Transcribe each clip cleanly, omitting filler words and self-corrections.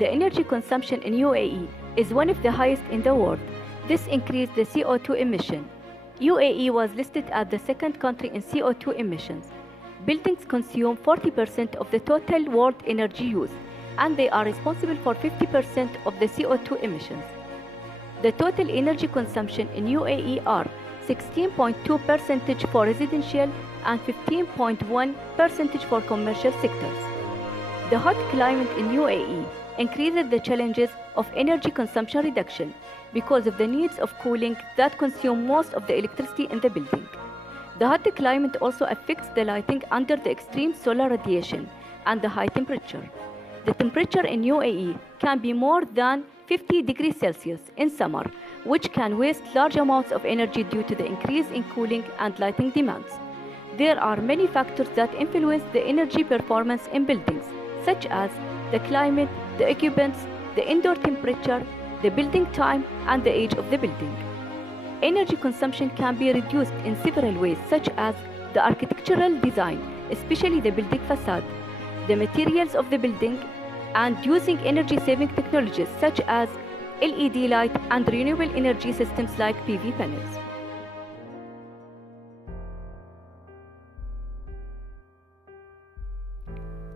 The energy consumption in UAE is one of the highest in the world. This increased the CO2 emission. UAE was listed as the second country in CO2 emissions. Buildings consume 40% of the total world energy use, and they are responsible for 50% of the CO2 emissions. The total energy consumption in UAE are 16.2% for residential and 15.1% for commercial sectors. The hot climate in UAE increases the challenges of energy consumption reduction because of the needs of cooling that consume most of the electricity in the building. The hot climate also affects the lighting under the extreme solar radiation and the high temperature. The temperature in UAE can be more than 50 degrees Celsius in summer, which can waste large amounts of energy due to the increase in cooling and lighting demands. There are many factors that influence the energy performance in buildings, such as the climate, the occupants, the indoor temperature, the building time, and the age of the building. Energy consumption can be reduced in several ways, such as the architectural design, especially the building facade, the materials of the building, and using energy-saving technologies such as LED light and renewable energy systems like PV panels.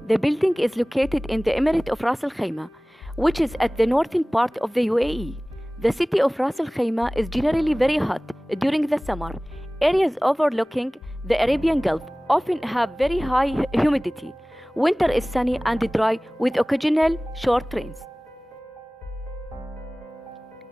The building is located in the Emirate of Ras Al Khaimah, which is at the northern part of the UAE. The city of Ras Al Khaimah is generally very hot during the summer. Areas overlooking the Arabian Gulf often have very high humidity. Winter is sunny and dry with occasional short rains.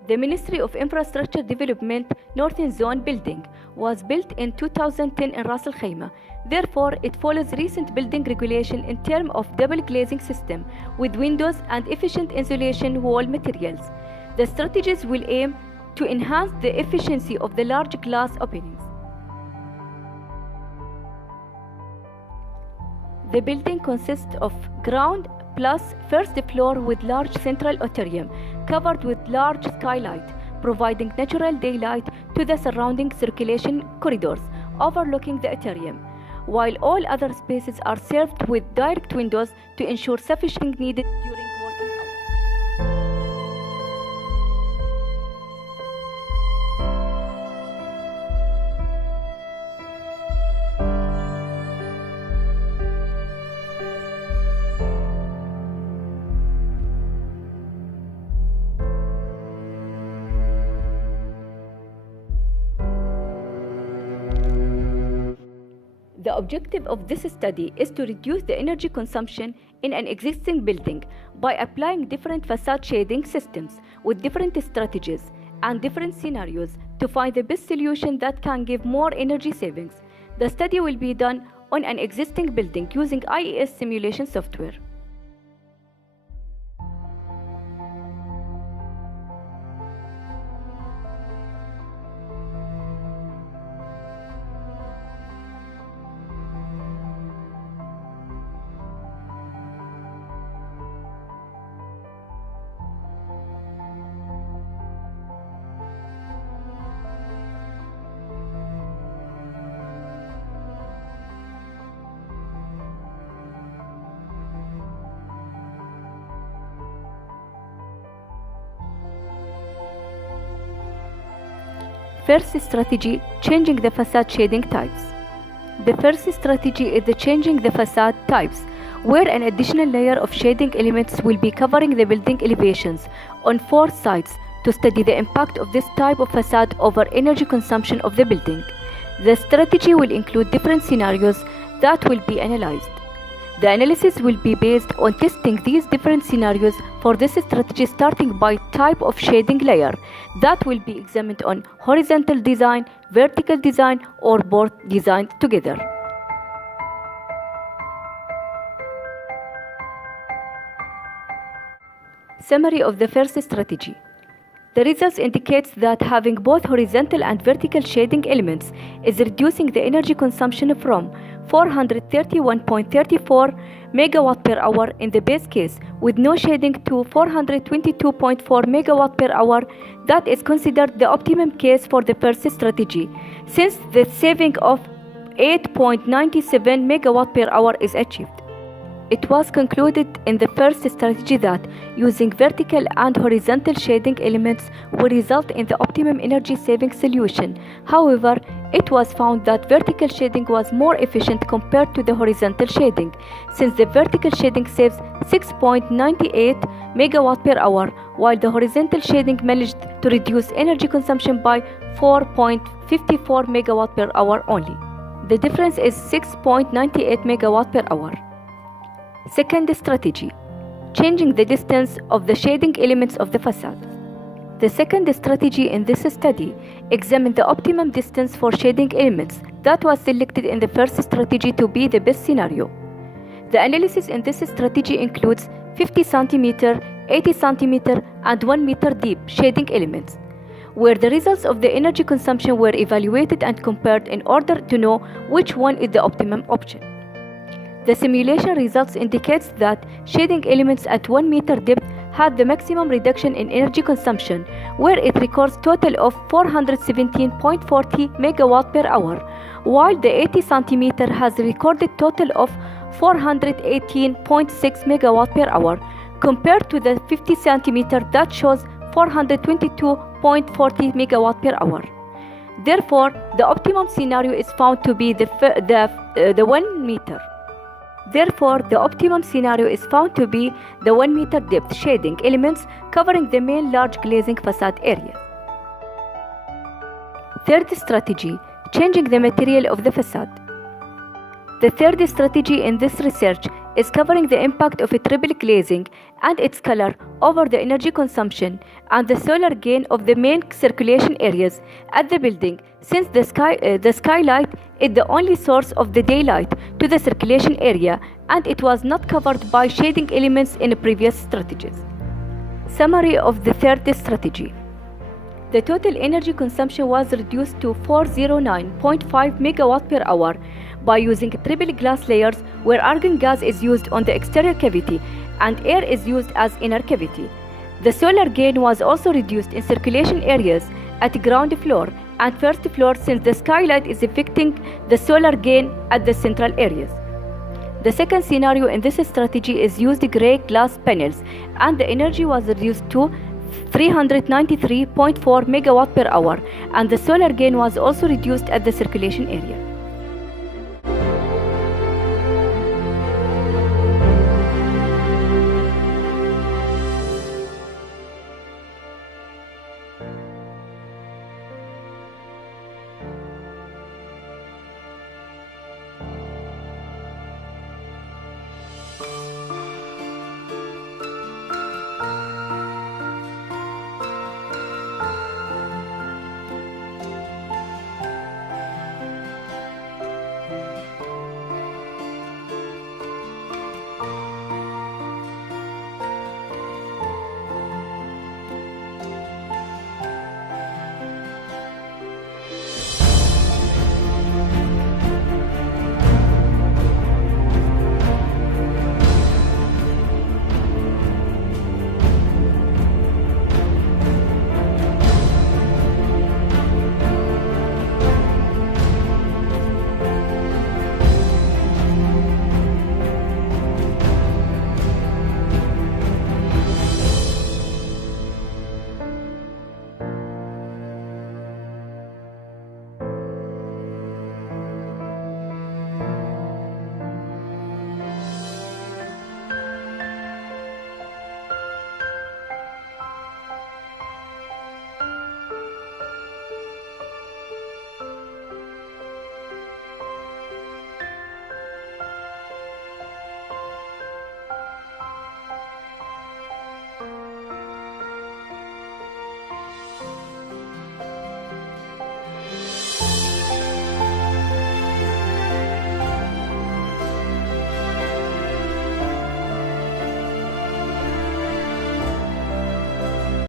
The Ministry of Infrastructure Development Northern Zone building was built in 2010 in Ras Al Khaimah. Therefore, it follows recent building regulation in terms of double glazing system with windows and efficient insulation wall materials. The strategies will aim to enhance the efficiency of the large glass openings. The building consists of ground plus first floor with large central atrium covered with large skylight, providing natural daylight to the surrounding circulation corridors overlooking the atrium, while all other spaces are served with direct windows to ensure sufficient needed during working hours. The objective of this study is to reduce the energy consumption in an existing building by applying different facade shading systems with different strategies and different scenarios to find the best solution that can give more energy savings. The study will be done on an existing building using IES simulation software. First strategy, changing the facade shading types. The first strategy is the changing the facade types, where an additional layer of shading elements will be covering the building elevations on 4 sides to study the impact of this type of facade over energy consumption of the building. The strategy will include different scenarios that will be analyzed. The analysis will be based on testing these different scenarios for this strategy, starting by type of shading layer that will be examined on horizontal design, vertical design, or both designed together. Summary of the first strategy. The results indicates that having both horizontal and vertical shading elements is reducing the energy consumption from 431.34 megawatt per hour in the base case with no shading to 422.4 megawatt per hour that is considered the optimum case for the first strategy, since the saving of 8.97 megawatt per hour is achieved. It was concluded in the first strategy that using vertical and horizontal shading elements will result in the optimum energy saving solution. However, it was found that vertical shading was more efficient compared to the horizontal shading, since the vertical shading saves 6.98 megawatt per hour, while the horizontal shading managed to reduce energy consumption by 4.54 megawatt per hour only. The difference is 6.98 megawatt per hour. Second strategy, changing the distance of the shading elements of the facade. The second strategy in this study examined the optimum distance for shading elements that was selected in the first strategy to be the best scenario. The analysis in this strategy includes 50 cm, 80 cm, and 1 meter deep shading elements, where the results of the energy consumption were evaluated and compared in order to know which one is the optimum option. The simulation results indicates that shading elements at 1 meter depth had the maximum reduction in energy consumption, where it records total of 417.40 megawatt per hour, while the 80 cm has recorded total of 418.6 megawatt per hour, compared to the 50 cm that shows 422.40 megawatt per hour. Therefore, the optimum scenario is found to be the 1 meter. Therefore, the optimum scenario is found to be the 1 meter depth shading elements covering the main large glazing facade area. Third strategy, changing the material of the facade. The third strategy in this research is covering the impact of a triple glazing and its color over the energy consumption and the solar gain of the main circulation areas at the building, since the skylight is the only source of the daylight to the circulation area and it was not covered by shading elements in previous strategies. Summary of the third strategy. The total energy consumption was reduced to 409.5 megawatt per hour by using triple glass layers where argon gas is used on the exterior cavity and air is used as inner cavity. The solar gain was also reduced in circulation areas at ground floor and first floor, since the skylight is affecting the solar gain at the central areas. The second scenario in this strategy is used gray glass panels and the energy was reduced to 393.4 megawatt per hour and the solar gain was also reduced at the circulation area.